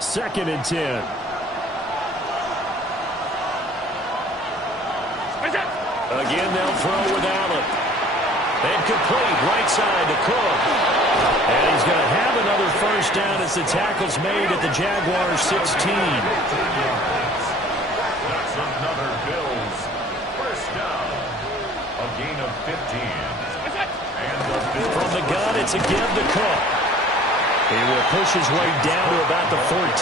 2nd and 10. Again, they'll throw with Allen. And complete right side to Cook. And he's going to have another first down as the tackle's made at the Jaguars 16. That's another Bills first down. A gain of 15. And from the gun, it's a give to Cook. He will push his way down to about the 14.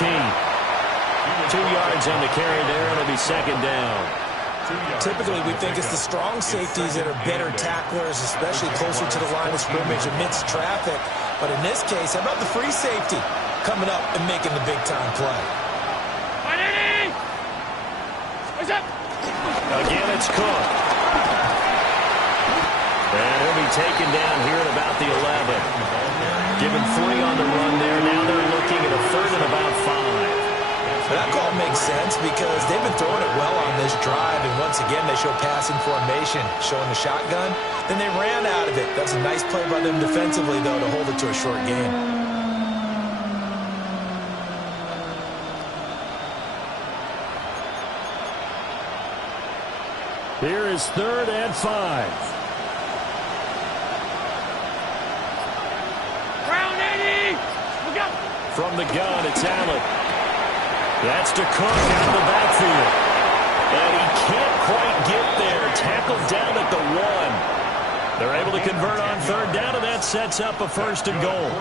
2 yards on the carry there, and it'll be 2nd down. Typically, we think it's the strong safeties that are better tacklers, especially closer to the line of scrimmage amidst traffic. But in this case, how about the free safety coming up and making the big-time play? Again, it's Cook. And he'll be taken down here at about the 11. Given 3 on the run there. Now they're looking at a 3rd and about 5. That call makes sense because they've been throwing it well on this drive, and once again they show passing formation, showing the shotgun. Then they ran out of it. That's a nice play by them defensively, though, to hold it to a short game. Here is 3rd and 5. From the gun, it's Allen. That's to Cook out of the backfield. And he can't quite get there. Tackled down at the 1. They're able to convert on 3rd down, and that sets up a 1st and goal.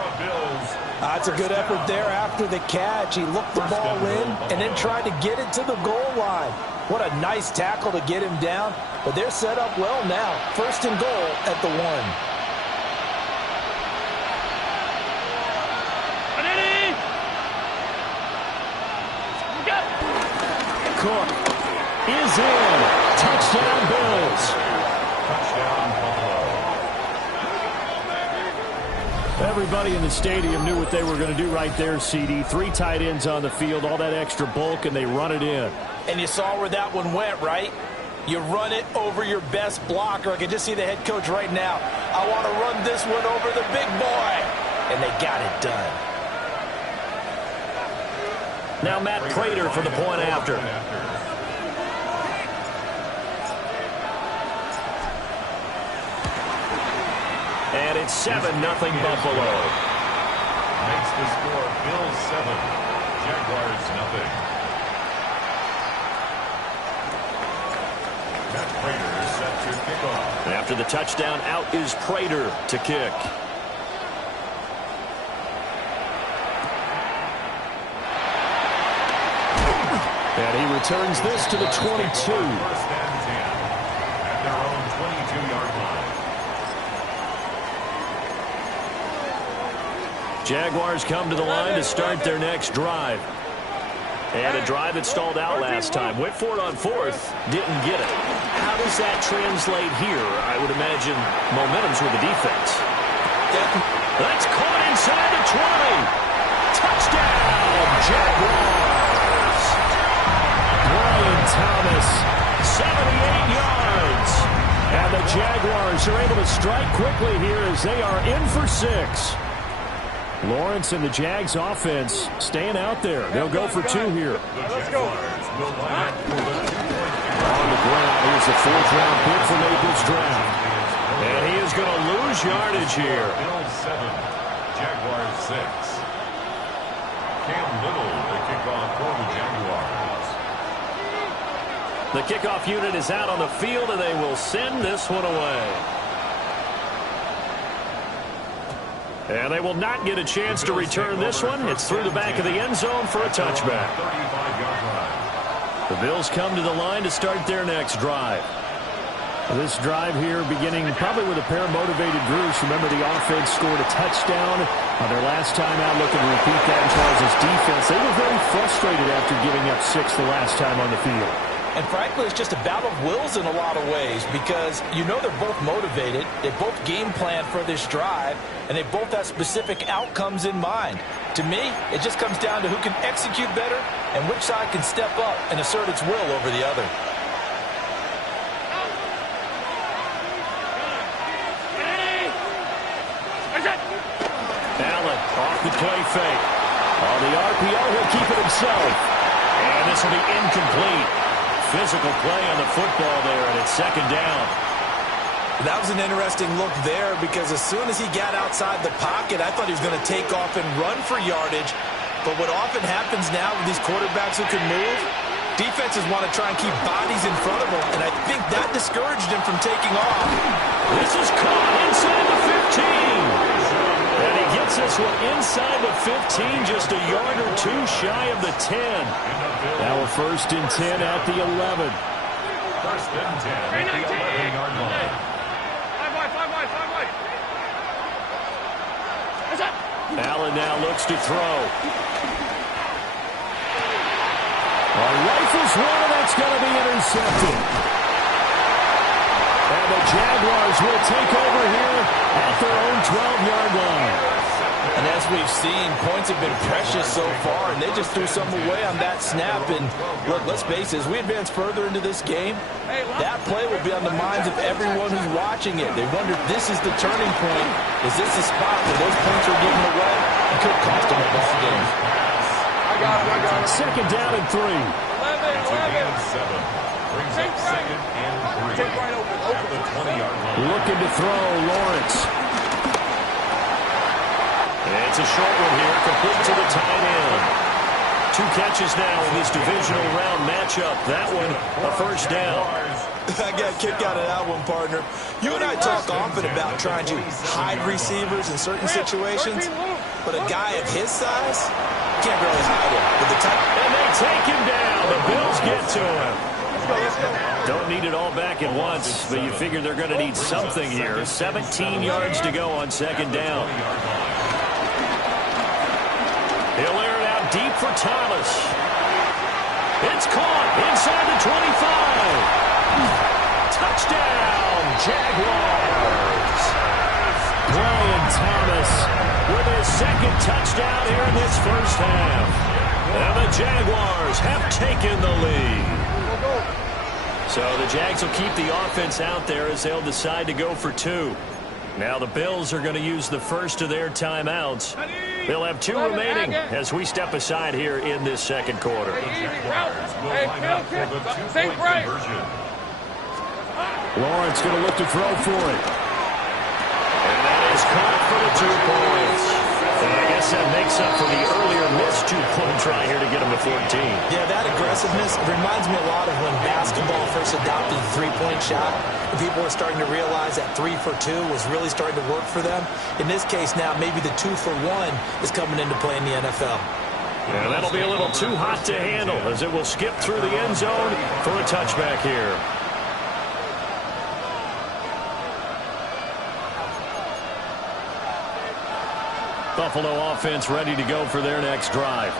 That's a good effort there after the catch. He looked the ball in and then tried to get it to the goal line. What a nice tackle to get him down. But they're set up well now. 1st and goal at the 1. Cook is in. Touchdown, Bills. touchdown, Buffalo. Everybody in the stadium knew what they were going to do right there, CD. 3 tight ends on the field, all that extra bulk, and they run it in. And you saw where that one went, right? You run it over your best blocker. I can just see the head coach right now. I want to run this one over the big boy. And they got it done. Now Matt Prater for the point after. And it's 7-0 Buffalo. Makes the score Bills 7, Jaguars 0. Matt Prater is set to kick off. After the touchdown, out is Prater to kick. And he returns this to the 22. First and 10 at their own 22-yard line. Jaguars come to the line to start their next drive. And a drive that stalled out last time. Went for it on 4th, didn't get it. How does that translate here? I would imagine momentum's with the defense. That's caught inside the 20. Touchdown, Jaguars. Brian Thomas, 78 yards. And the Jaguars are able to strike quickly here as they are in for 6. Lawrence and the Jags offense staying out there. They'll go for 2 here. Let's go. On the ground, here's the 4th-round pick from April's draft. And he is going to lose yardage here. Bills 7, Jaguars 6. Cam Little to kick off for the Jaguars. The kickoff unit is out on the field, and they will send this one away. And they will not get a chance to return this one. It's through the back of the end zone for a touchback. 35-yard line. The Bills come to the line to start their next drive. This drive here beginning probably with a pair of motivated groups. Remember, the offense scored a touchdown on their last time out, looking to repeat that in Charles' defense. They were very frustrated after giving up 6 the last time on the field. And frankly, it's just a battle of wills in a lot of ways because you know they're both motivated. They both game plan for this drive, and they both have specific outcomes in mind. To me, it just comes down to who can execute better and which side can step up and assert its will over the other. Allen off the play fake. On the RPO, he'll keep it himself. And this will be incomplete. Physical play on the football there, and it's second down. That was an interesting look there because as soon as he got outside the pocket, I thought he was going to take off and run for yardage. But what often happens now with these quarterbacks who can move, defenses want to try and keep bodies in front of them, and I think that discouraged him from taking off. This is caught inside the 15. And he gets this one inside the 15, just a yard or two shy of the 10. Now a 1st and 10 at the 11. 1st and 10 at the 11-yard line. Allen now looks to throw. Rifles one, and that's going to be intercepted. And the Jaguars will take over here at their own 12-yard line. And as we've seen, points have been precious so far, and they just threw some away on that snap. And look, let's face it, as we advance further into this game, that play will be on the minds of everyone who's watching it. They wonder if this is the turning point. Is this the spot where those points are given away? It could cost them a ball game. I got it. Second down and 3. 11. Brings up 2nd and 3. At the 20-yard line. Looking to throw, Lawrence. It's a short one here, complete to the tight end. 2 catches now in this divisional round matchup. That one, a 1st down. I got a kick out of that one, partner. You and I talk often about trying to hide receivers in certain situations, but a guy of his size can't really hide him. With the and they take him down. The Bills get to him. Don't need it all back at once, but you figure they're going to need something here. 17 yards to go on 2nd down. He'll air it out deep for Thomas. It's caught inside the 25. Touchdown, Jaguars. Brian Thomas with his 2nd touchdown here in this 1st half. And the Jaguars have taken the lead. So the Jags will keep the offense out there as they'll decide to go for 2. Now the Bills are going to use the first of their timeouts. They'll have 2 remaining as we step aside here in this 2nd quarter. Lawrence going to look to throw for it. And that is caught for the 2 points. And I guess that makes up for the earlier missed 2-point try here to get him to 14. Yeah, that aggressiveness reminds me a lot of when basketball first adopted the 3-point shot. And people were starting to realize that 3 for 2 was really starting to work for them. In this case now, maybe the 2 for 1 is coming into play in the NFL. And that'll be a little too hot to handle as it will skip through the end zone for a touchback here. Buffalo offense ready to go for their next drive.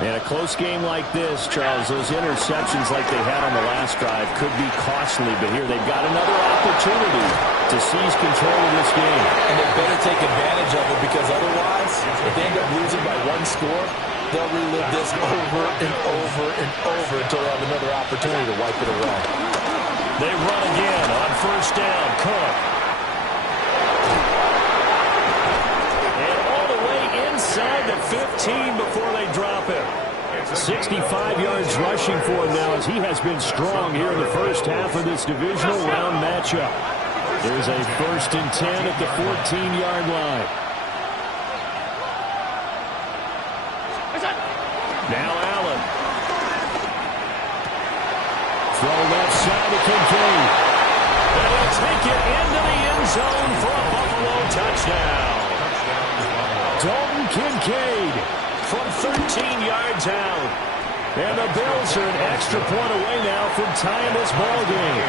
In a close game like this, Charles, those interceptions like they had on the last drive could be costly, but here they've got another opportunity to seize control of this game. And they better take advantage of it because otherwise, if they end up losing by 1 score, they'll relive this over and over and over until they have another opportunity to wipe it away. They run again on 1st down. Cook. Inside the 15 before they drop him. 65 yards rushing for him now as he has been strong here in the 1st half of this divisional round matchup. There's a 1st and 10 at the 14-yard line. Now Allen. Throw left side to Kincaid. And he'll take it into the end zone for a Buffalo touchdown. Dalton Kincaid from 13 yards out. And the Bills are an extra point away now from tying this ball game.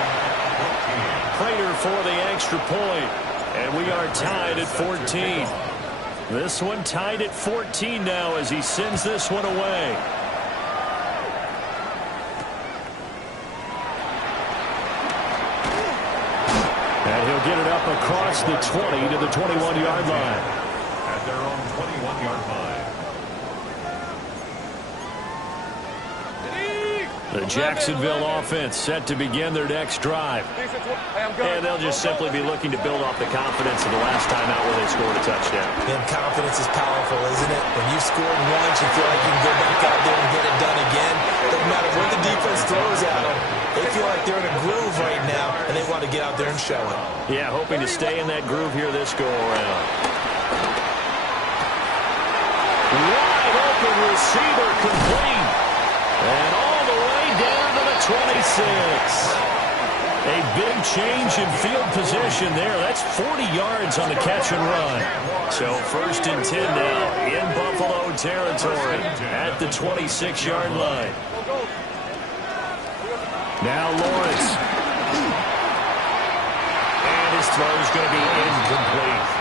Prater for the extra point. And we are tied at 14. This one tied at 14 now as he sends this one away. And he'll get it up across the 20 to the 21-yard line. At their own 21-yard line. The Jacksonville offense set to begin their next drive. And they'll just simply be looking to build off the confidence of the last time out where they scored a touchdown. And confidence is powerful, isn't it? When you scored once, you feel like you can go back out there and get it done again. Doesn't matter what the defense throws at them. They feel like they're in a groove right now, and they want to get out there and show it. Yeah, hoping to stay in that groove here this go-around. Wide open receiver complete. And all the way down to the 26. A big change in field position there. That's 40 yards on the catch and run. So 1st and 10 now in Buffalo territory at the 26-yard line. Now Lawrence. And his throw's going to be incomplete.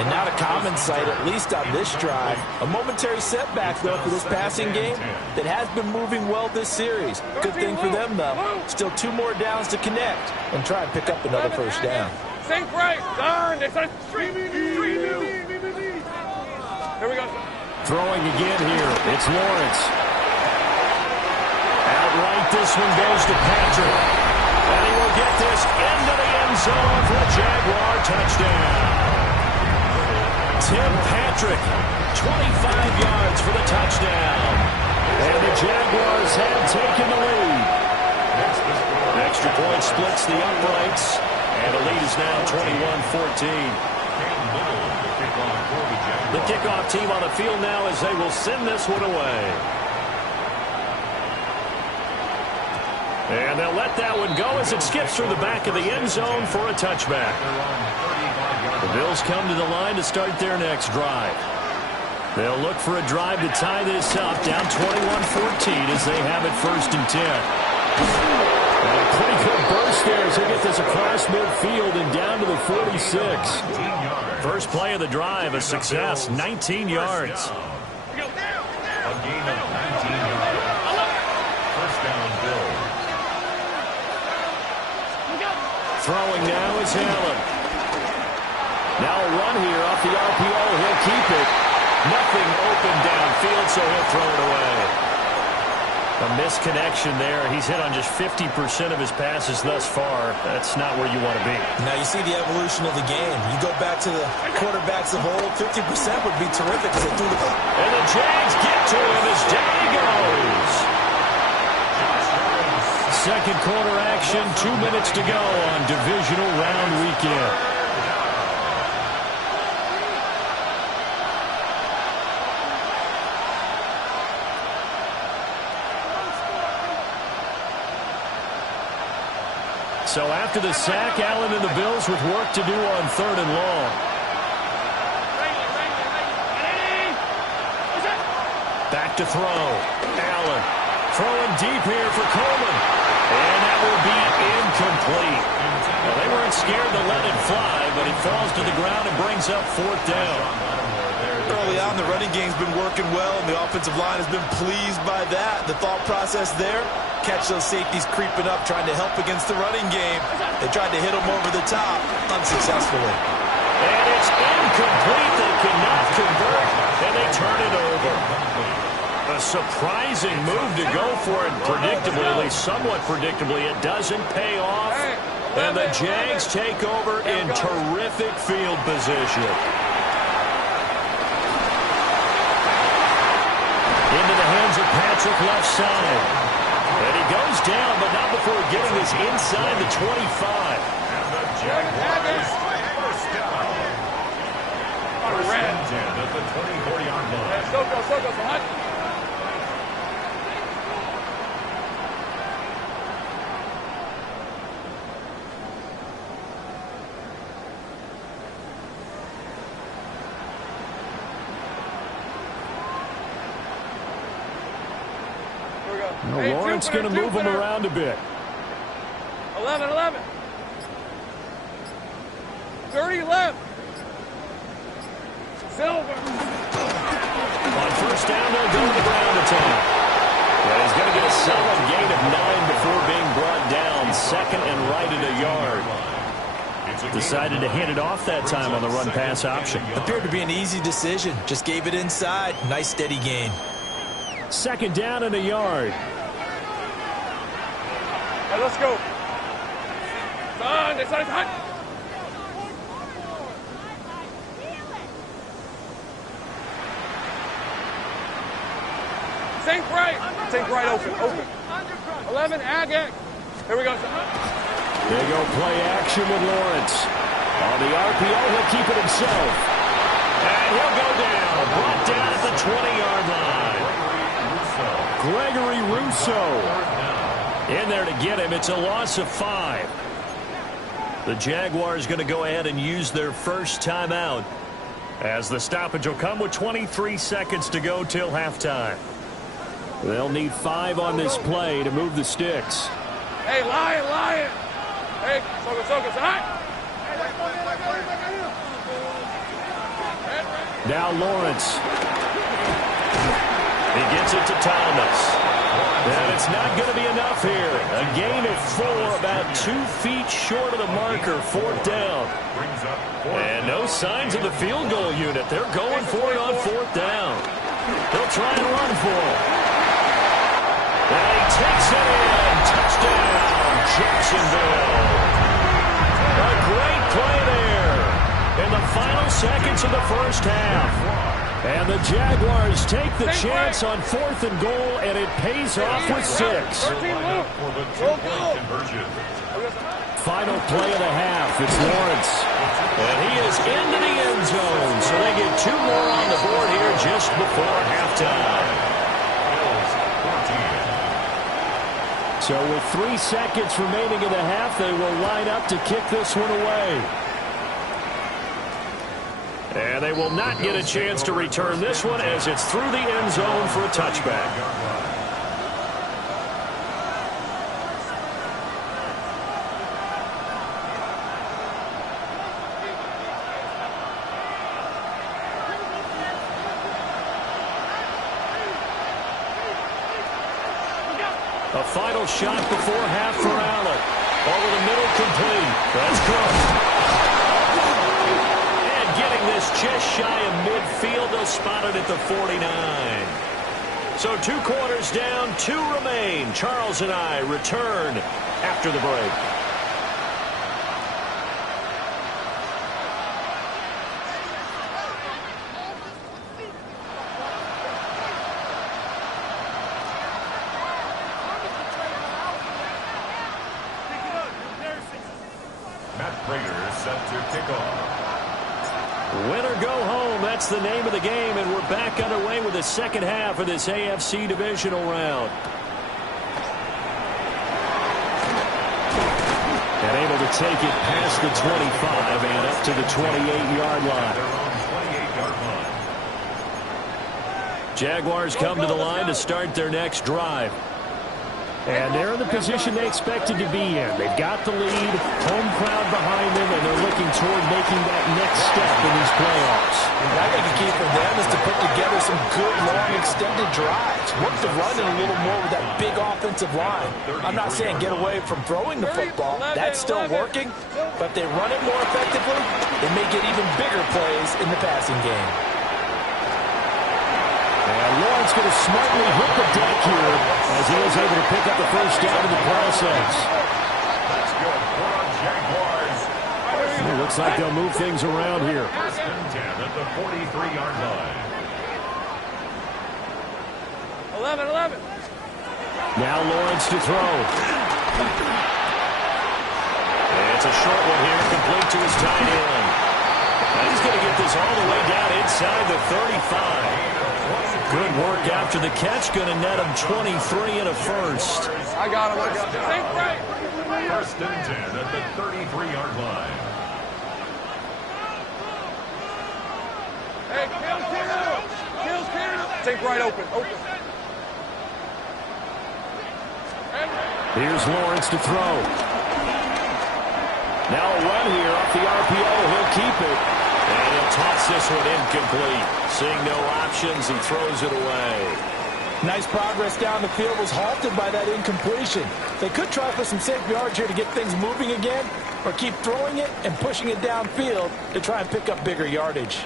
And not a common sight, at least on this drive. A momentary setback, though, for this passing game that has been moving well this series. Good thing for them, though. Still 2 more downs to connect and try and pick up another first down. Sink right. Darn. It's on street. Here we go. Throwing again here. It's Lawrence. Outright, this one goes to Patrick. And he will get this into the end zone for a Jaguar touchdown. Tim Patrick, 25 yards for the touchdown. And the Jaguars have taken the lead. Extra point splits the uprights. And the lead is now 21-14. The kickoff team on the field now as they will send this one away. And they'll let that one go as it skips through the back of the end zone for a touchback. The Bills come to the line to start their next drive. They'll look for a drive to tie this up, down 21-14 as they have it 1st and 10. And a pretty good burst there as they get this across midfield and down to the 46. First play of the drive, a success, 19 yards. A gain of 19 yards. First down, Bills. Throwing now is Allen. Now a run here off the RPO. He'll keep it. Nothing open downfield, so he'll throw it away. A misconnection there. He's hit on just 50% of his passes thus far. That's not where you want to be. Now you see the evolution of the game. You go back to the quarterbacks of old, 50% would be terrific as they threw the ball. And the Jags get to him as down he goes. Second quarter action, 2 minutes to go on divisional round weekend. So after the sack, Allen and the Bills with work to do on 3rd and long. Back to throw. Allen throwing deep here for Coleman. And that will be incomplete. Well, they weren't scared to let it fly, but it falls to the ground and brings up 4th down. Early on, the running game's been working well, and the offensive line has been pleased by that. The thought process there, catch those safeties creeping up, trying to help against the running game. They tried to hit them over the top, unsuccessfully. And it's incomplete. They cannot convert, and they turn it over. A surprising move to go for it predictably, at least somewhat predictably. It doesn't pay off, and the Jags take over in terrific field position. Into the hands of Patrick left side. And he goes down, but not before getting this inside the 25. And the Jaguars first down. First and 10 at the 24-yard line. So go, behind. Well, Lawrence going to move him around a bit. 11. 30 left. Silver. On first down, they'll go to the ground attack. Well, he's going to get a solid gain of 9 before being brought down. 2nd and right at a yard. Decided to hand it off that time on the run-pass option. Appeared to be an easy decision. Just gave it inside. Nice, steady gain. 2nd down and a yard. Hey, let's go. It's hot. Think right. Think right, open, open. 11, ag. Here we go. They go play action with Lawrence. On the RPO, he'll keep it himself. And he'll go down. Brought down at the 20-yard line. Gregory Rousseau in there to get him. It's a loss of 5. The Jaguars going to go ahead and use their first timeout, as the stoppage will come with 23 seconds to go till halftime. They'll need 5 on this play to move the sticks. Hey, Lion. Hey, focus. High. Now Lawrence. He gets it to Thomas. And it's not going to be enough here. A gain of 4, about 2 feet short of the marker, 4th down. And no signs of the field goal unit. They're going for it on 4th down. They'll try and run for it. And he takes it in. Touchdown, Jacksonville. A great play there in the final seconds of the first half. And the Jaguars take the chance on 4th and goal, and it pays off with 6. Final play of the half. It's Lawrence. And he is into the end zone. So they get 2 more on the board here just before halftime. So with 3 seconds remaining in the half, they will line up to kick this one away. And they will not get a chance to return this one, as it's through the end zone for a touchback. A final shot before half for Allen. Over the middle, complete. That's Cook. Getting this just shy of midfield. They'll spot it at the 49. So 2 quarters down, 2 remain. Charles and I return after the break. Matt Prater set to kick off. Win or go home, that's the name of the game, and we're back underway with the second half of this AFC divisional round. And able to take it past the 25 and up to the 28-yard line. Jaguars come to the line to start their next drive. And they're in the position they expected to be in. They've got the lead, home crowd behind them, and they're looking toward making that next step in these playoffs. I think the key for them is to put together some good, long, extended drives. Work the run in a little more with that big offensive line. I'm not saying get away from throwing the football. That's still working. But if they run it more effectively, they may get even bigger plays in the passing game. And Lawrence going to smartly hit the deck here as he is able to pick up the first down in the process. That's good for the Jaguars. It looks like they'll move things around here. 1st and 10 at the 43-yard line. 11. Now Lawrence to throw. It's a short one here, complete to his tight end. And he's going to get this all the way down inside the 35. Good work after the catch. Going to net him 23 and a first. I got him. Think right. 1st and 10 at the 33-yard line. Hey, Kills. Think right, open. Here's Lawrence to throw. Now a run here off the RPO. He'll keep it. And he'll toss this one incomplete. Seeing no options, he throws it away. Nice progress down the field was halted by that incompletion. They could try for some safe yards here to get things moving again, or keep throwing it and pushing it downfield to try and pick up bigger yardage.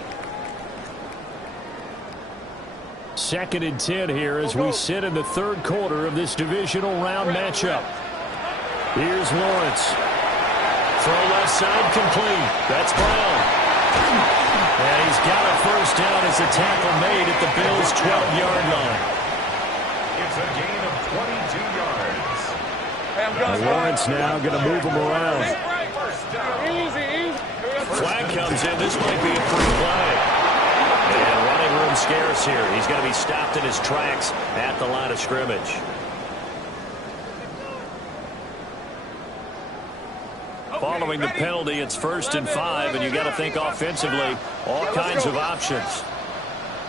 2nd and 10 here as we sit in the 3rd quarter of this divisional round matchup. Here's Lawrence. Throw left side complete. That's Brown. And he's got a first down as a tackle made at the Bills' 12-yard line. It's a gain of 22 yards. Hey, I'm going. Lawrence now going to move him around. First down. Easy. Flag comes in. This might be a free play. And running room scarce here. He's going to be stopped in his tracks at the line of scrimmage. Following the penalty, it's 1st and 5, and you got to think offensively, all kinds of options.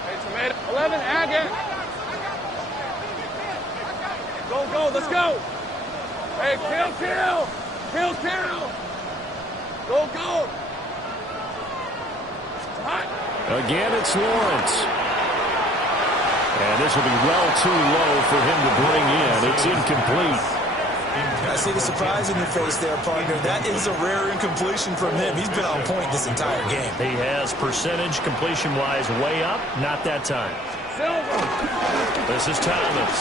Hey, tomato. 11, Agate. Go, let's go. Hey, kill. Go. Hot. Again, it's Lawrence. And this will be well too low for him to bring in. It's incomplete. I see the surprise in your face there, partner. That is a rare incompletion from him. He's been on point this entire game. He has percentage completion-wise way up. Not that time. This is Thomas.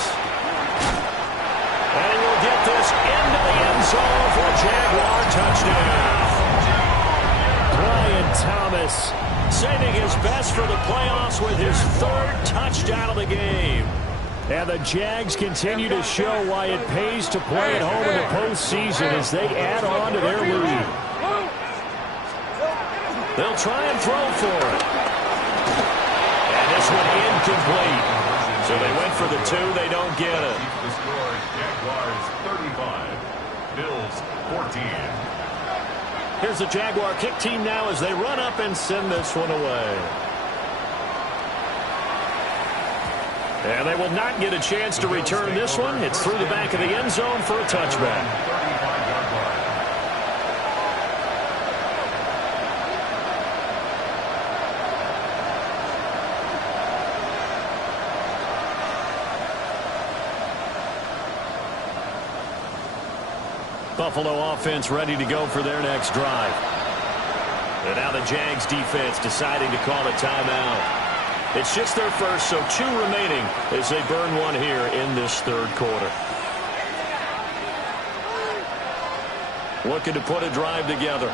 And he will get this into the end zone for a Jaguar touchdown. Brian Thomas saving his best for the playoffs with his 3rd touchdown of the game. And the Jags continue to show why it pays to play at home in the postseason as they add on to their lead. They'll try and throw for it. And this one incomplete. So they went for the 2. They don't get it. The score, Jaguars 35, Bills 14. Here's the Jaguar kick team now as they run up and send this one away. And they will not get a chance to return this one. It's through the back of the end zone for a touchback. 35-yard line. Buffalo offense ready to go for their next drive. And now the Jags defense deciding to call a timeout. It's just their first, so 2 remaining as they burn one here in this 3rd quarter. Looking to put a drive together.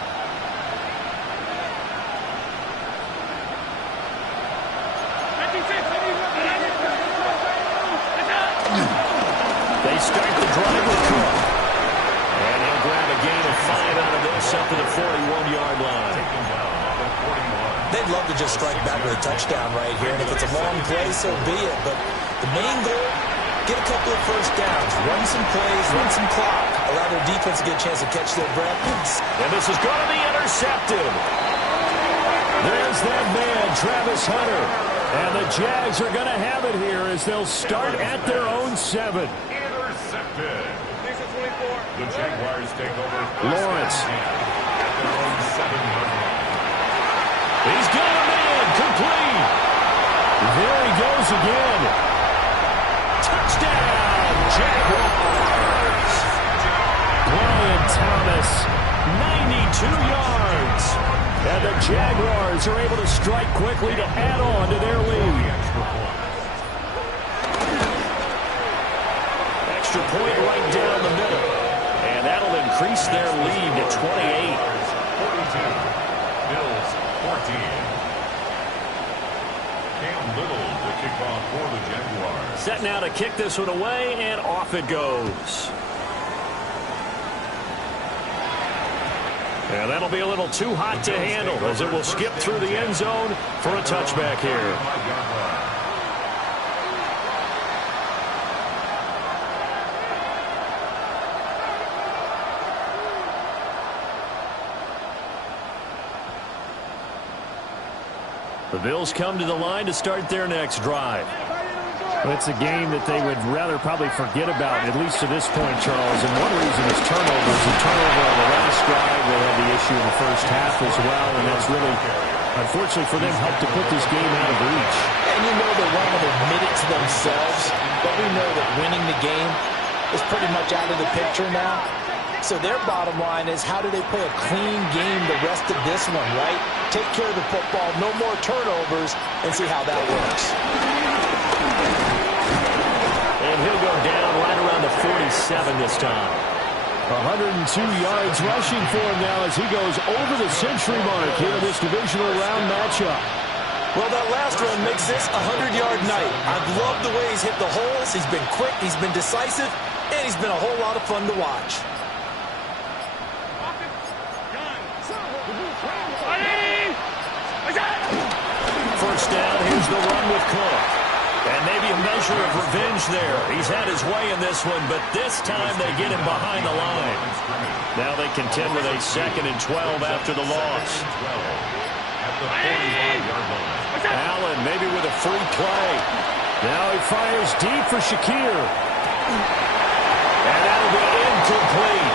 They start the drive with Cook. And he'll grab a gain of 5 out of this up to the 41-yard line. They'd love to just strike back with a touchdown right here, and if it's a long play, so be it. But the main goal, get a couple of first downs, run some plays, run some clock, allow their defense to get a chance to catch their breath. And this is going to be intercepted. There's that man, Travis Hunter. And the Jags are going to have it here as they'll start at their own 7. Intercepted. The Jaguars take over. Lawrence. At their own 7-yard line. He's got a man, complete. There he goes again. Touchdown, Jaguars. Brian Thomas, 92 yards. And the Jaguars are able to strike quickly to add on to their lead. Extra point right down the middle. And that'll increase their lead to 28. 42. Bills 14. Cam Little to kick off for the Jaguars. Set now to kick this one away, and off it goes. And that'll be a little too hot to handle as it will skip through the end zone for a touchback here. The Bills come to the line to start their next drive. Well, it's a game that they would rather probably forget about, at least to this point, Charles. And one reason is turnovers. A turnover on the last drive. They had the issue in the first half as well, and that's really, unfortunately for them, helped to put this game out of reach. And you know they want to admit it to themselves, but we know that winning the game is pretty much out of the picture now. So their bottom line is, how do they play a clean game the rest of this one, right? Take care of the football, no more turnovers, and see how that works. And he'll go down right around the 47 this time. 102 yards rushing for him now as he goes over the century mark here in this divisional round matchup. Well, that last run makes this a 100-yard night. I've loved the way he's hit the holes. He's been quick, he's been decisive, and he's been a whole lot of fun to watch. First down, here's the run with Cook. And maybe a measure of revenge there. He's had his way in this one, but this time they get him behind the line. Now they contend with a 2nd and 12 after the loss. Allen maybe with a free play. Now he fires deep for Shakir. And that'll be incomplete.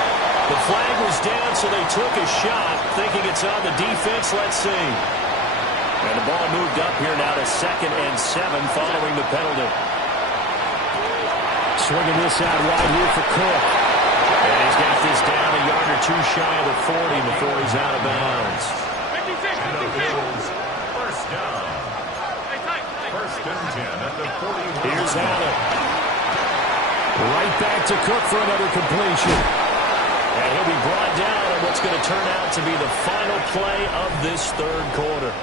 The flag was down, so they took a shot, thinking it's on the defense. Let's see. And the ball moved up here now to 2nd and 7 following the penalty. Swinging this out wide here for Cook. And he's got this down a yard or two shy of the 40 before he's out of bounds. First down. First and 10 at the 41. Here's Allen. Right back to Cook for another completion. And he'll be brought down on what's going to turn out to be the final play of this 3rd quarter.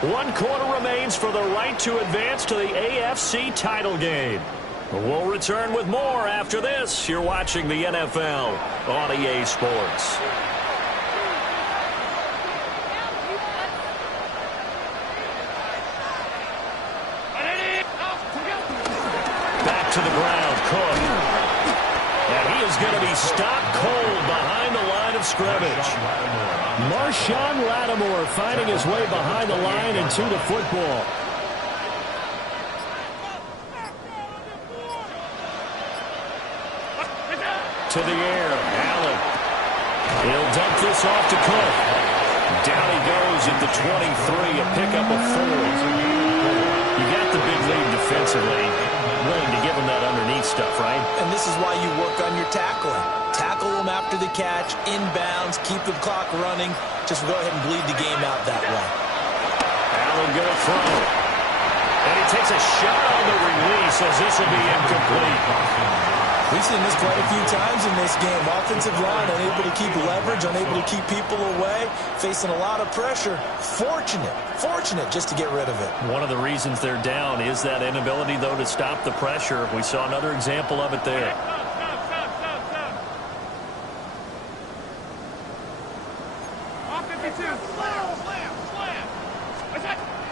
1 quarter remains for the right to advance to the AFC title game. We'll return with more after this. You're watching the NFL on EA Sports. Back to the ground, Cook. And he is going to be stopped cold behind the line of scrimmage. Marshawn Lattimore finding his way behind the line and to the football. To the air, Allen. He'll dump this off to Cook. Down he goes at the 23, a pickup of 4. You got the big lead defensively. Willing to give him that underneath stuff, right? And this is why you work on your tackling. Tackle them after the catch, inbounds, keep the clock running. Just go ahead and bleed the game out that way. Allen going to throw. And he takes a shot on the release as this will be incomplete. We've seen this quite a few times in this game. Offensive line unable to keep leverage, unable to keep people away, facing a lot of pressure. Fortunate just to get rid of it. One of the reasons they're down is that inability, though, to stop the pressure. We saw another example of it there.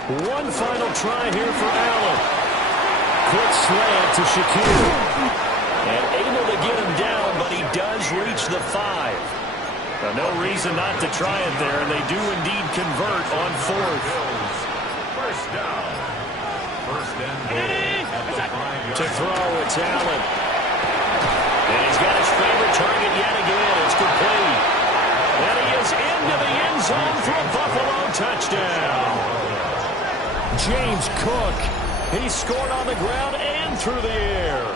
One final try here for Allen. Quick slant to Shakir. And able to get him down, but he does reach the 5. Now, no reason not to try it there, and they do indeed convert on 4th. First down. First and goal. To throw, it's Allen. And he's got his favorite target yet again. It's complete. And he is into the end zone for a Buffalo touchdown. James Cook. He scored on the ground and through the air.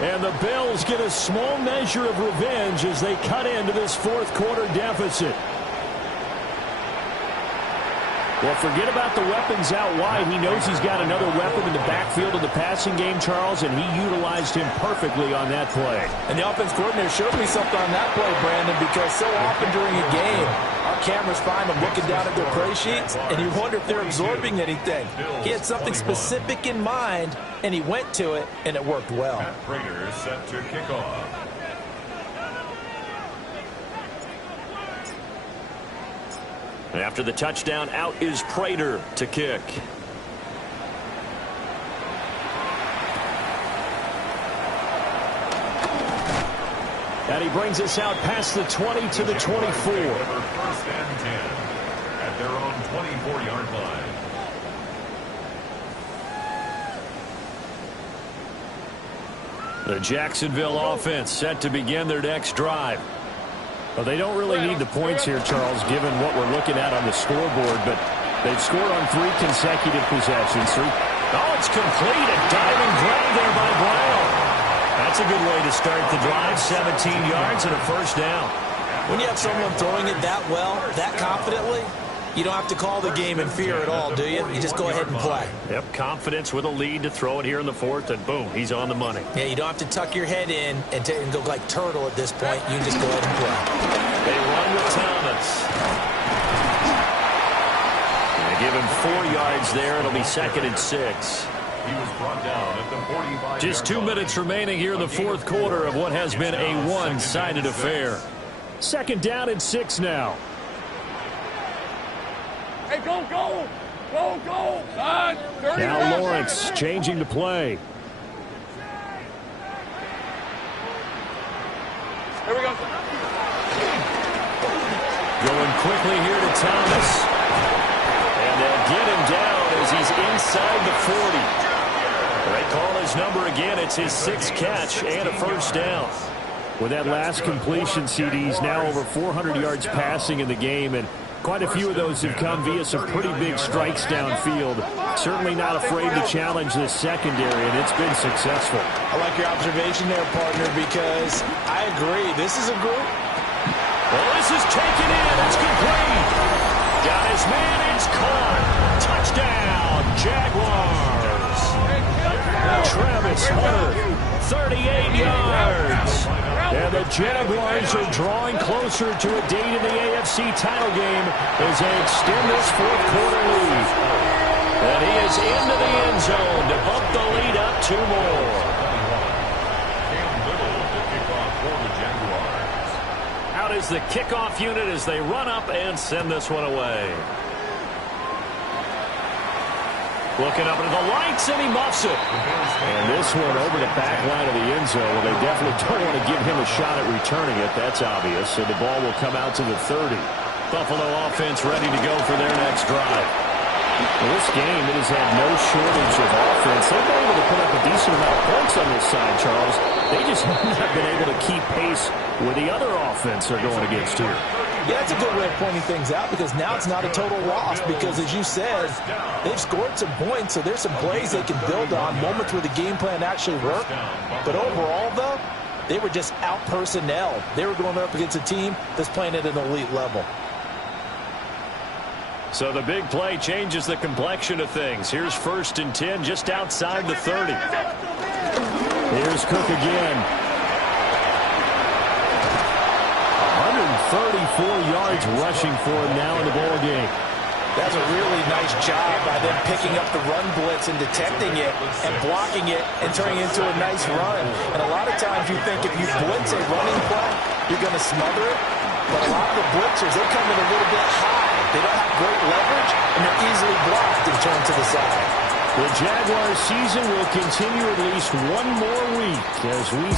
And the Bills get a small measure of revenge as they cut into this 4th quarter deficit. Well, forget about the weapons out wide. He knows he's got another weapon in the backfield of the passing game, Charles, and he utilized him perfectly on that play. And the offense coordinator showed me something on that play, Brandon, because so often during a game, our cameras find them looking down at their play sheets, and you wonder if they're absorbing anything. He had something specific in mind, and he went to it, and it worked well. Pat Prater is set to kick off. After the touchdown, out is Prater to kick. And he brings us out past the 20 to the 24. First and 10 at their own 24-yard line. The Jacksonville offense set to begin their next drive. Well, they don't really need the points here, Charles, given what we're looking at on the scoreboard, but they've scored on 3 consecutive possessions. Oh, it's complete. A diving grab there by Brown. That's a good way to start the drive. 17 yards and a first down. When you have someone throwing it that well, that confidently, you don't have to call the game in fear at all, do you? You just go ahead and play. Yep, confidence with a lead to throw it here in the 4th, and boom, he's on the money. Yeah, you don't have to tuck your head in and go like turtle at this point. You can just go ahead and play. They run with Thomas. And they Give him 4 yards there. It'll be 2nd and 6. He was brought down at the 45. Just 2 minutes remaining here in the fourth quarter of what has been a one-sided affair. 2nd down and 6 now. Hey, go, go! Go, go! Now Lawrence changing to play. Here we go. Going quickly here to Thomas. And they'll get him down as he's inside the 40. They call his number again. It's his 6th catch and a first down. With that last completion, CD's now over 400 yards passing in the game, and quite a few of those have come via some pretty big strikes downfield. Certainly not afraid to challenge this secondary, and it's been successful. I like your observation there, partner, because I agree. This is a group. Well, this is taken in. It's complete. Got his man. It's caught. Touchdown, Jaguars. Travis Hunter, 38 yards. And the Jaguars are drawing closer to a date in the AFC title game as they extend this fourth quarter lead. And he is into the end zone to bump the lead up 2 more. Out is the kickoff unit as they run up and send this one away. Looking up into the lights, and he muffs it. And this one over the back line of the end zone. Well, they definitely don't want to give him a shot at returning it. That's obvious. So the ball will come out to the 30. Buffalo offense ready to go for their next drive. Well, this game, it has had no shortage of offense. They've been able to put up a decent amount of points on this side, Charles. They just have not been able to keep pace with the other offense they're going against here. Yeah, that's a good way of pointing things out because now it's not a total loss because, as you said, they've scored some points, so there's some plays they can build on, moments where the game plan actually worked. But overall, though, they were just out-personnel. They were going up against a team that's playing at an elite level. So the big play changes the complexion of things. Here's 1st and 10 just outside the 30. Here's Cook again. 134 yards rushing for him now in the ball game. That's a really nice job by them picking up the run blitz and detecting it and blocking it and turning it into a nice run. And a lot of times you think if you blitz a running play, you're going to smother it. But a lot of the blitzers, they come in a little bit high. They don't have great leverage, and they're easily blocked and turned to the side. The Jaguars season will continue at least 1 more week as we